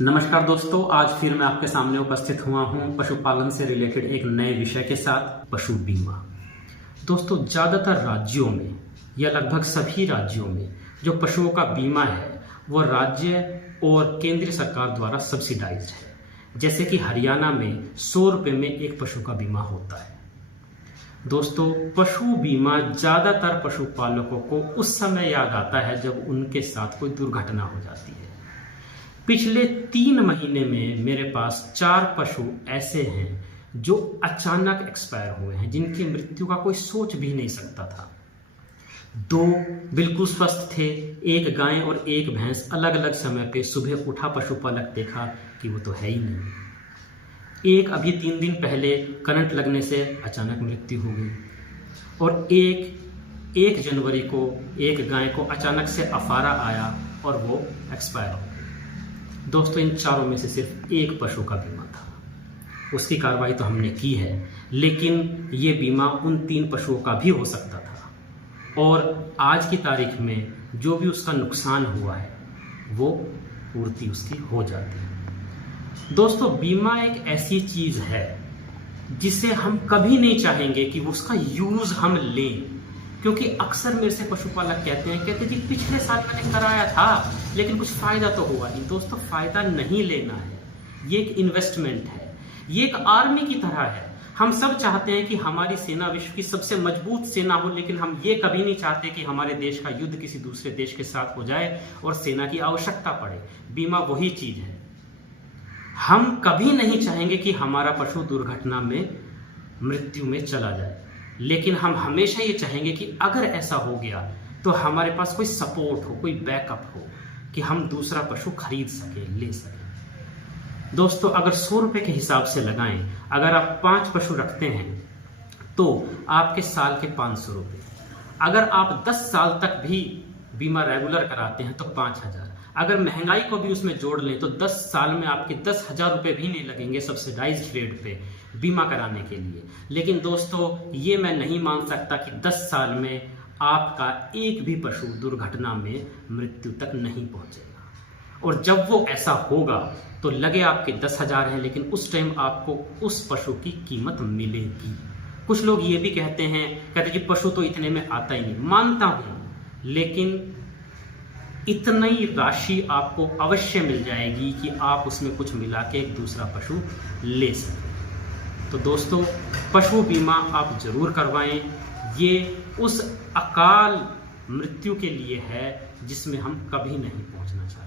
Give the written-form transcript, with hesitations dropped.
नमस्कार दोस्तों, आज फिर मैं आपके सामने उपस्थित हुआ हूं पशुपालन से रिलेटेड एक नए विषय के साथ, पशु बीमा। दोस्तों, ज़्यादातर राज्यों में या लगभग सभी राज्यों में जो पशुओं का बीमा है वो राज्य और केंद्र सरकार द्वारा सब्सिडाइज्ड है। जैसे कि हरियाणा में 100 रुपये में एक पशु का बीमा होता है। दोस्तों, पशु बीमा ज़्यादातर पशुपालकों को उस समय याद आता है जब उनके साथ कोई दुर्घटना हो जाती है। पिछले 3 महीने में मेरे पास 4 पशु ऐसे हैं जो अचानक एक्सपायर हुए हैं, जिनकी मृत्यु का कोई सोच भी नहीं सकता था। 2 बिल्कुल स्वस्थ थे, एक गाय और एक भैंस। अलग अलग समय पे सुबह उठा पशुपालक देखा कि वो तो है ही नहीं। एक अभी 3 दिन पहले करंट लगने से अचानक मृत्यु हो गई, और 1 जनवरी को एक गाय को अचानक से अफारा आया और वो एक्सपायर हो गई। दोस्तों, इन चारों में से सिर्फ एक पशु का बीमा था। उसकी कार्रवाई तो हमने की है, लेकिन ये बीमा उन 3 पशुओं का भी हो सकता था, और आज की तारीख में जो भी उसका नुकसान हुआ है वो पूर्ति उसकी हो जाती है। दोस्तों, बीमा एक ऐसी चीज़ है जिसे हम कभी नहीं चाहेंगे कि उसका यूज़ हम लें, क्योंकि अक्सर मेरे से पशुपालक कहते जी पिछले साल मैंने कराया था लेकिन कुछ फ़ायदा तो हुआ नहीं। दोस्तों, फ़ायदा नहीं लेना है, ये एक इन्वेस्टमेंट है, ये एक आर्मी की तरह है। हम सब चाहते हैं कि हमारी सेना विश्व की सबसे मजबूत सेना हो, लेकिन हम ये कभी नहीं चाहते कि हमारे देश का युद्ध किसी दूसरे देश के साथ हो जाए और सेना की आवश्यकता पड़े। बीमा वही चीज़ है। हम कभी नहीं चाहेंगे कि हमारा पशु दुर्घटना में मृत्यु में चला जाए, लेकिन हम हमेशा ये चाहेंगे कि अगर ऐसा हो गया तो हमारे पास कोई सपोर्ट हो, कोई बैकअप हो कि हम दूसरा पशु खरीद सकें, ले सकें। दोस्तों, अगर 100 रुपये के हिसाब से लगाएं, अगर आप 5 पशु रखते हैं तो आपके साल के 500 रुपये। अगर आप 10 साल तक भी बीमा रेगुलर कराते हैं तो 5000। अगर महंगाई को भी उसमें जोड़ लें तो 10 साल में आपके 10,000 रुपये भी नहीं लगेंगे सब्सिडाइज्ड रेट पे बीमा कराने के लिए। लेकिन दोस्तों, ये मैं नहीं मान सकता कि 10 साल में आपका एक भी पशु दुर्घटना में मृत्यु तक नहीं पहुंचेगा। और जब वो ऐसा होगा तो लगे आपके 10,000 हैं, लेकिन उस टाइम आपको उस पशु की कीमत मिलेगी। कुछ लोग ये भी कहते जी पशु तो इतने में आता ही नहीं। मानता हूँ, लेकिन इतनी राशि आपको अवश्य मिल जाएगी कि आप उसमें कुछ मिला के एक दूसरा पशु ले सकें। तो दोस्तों, पशु बीमा आप जरूर करवाएं। ये उस अकाल मृत्यु के लिए है जिसमें हम कभी नहीं पहुंचना चाहते।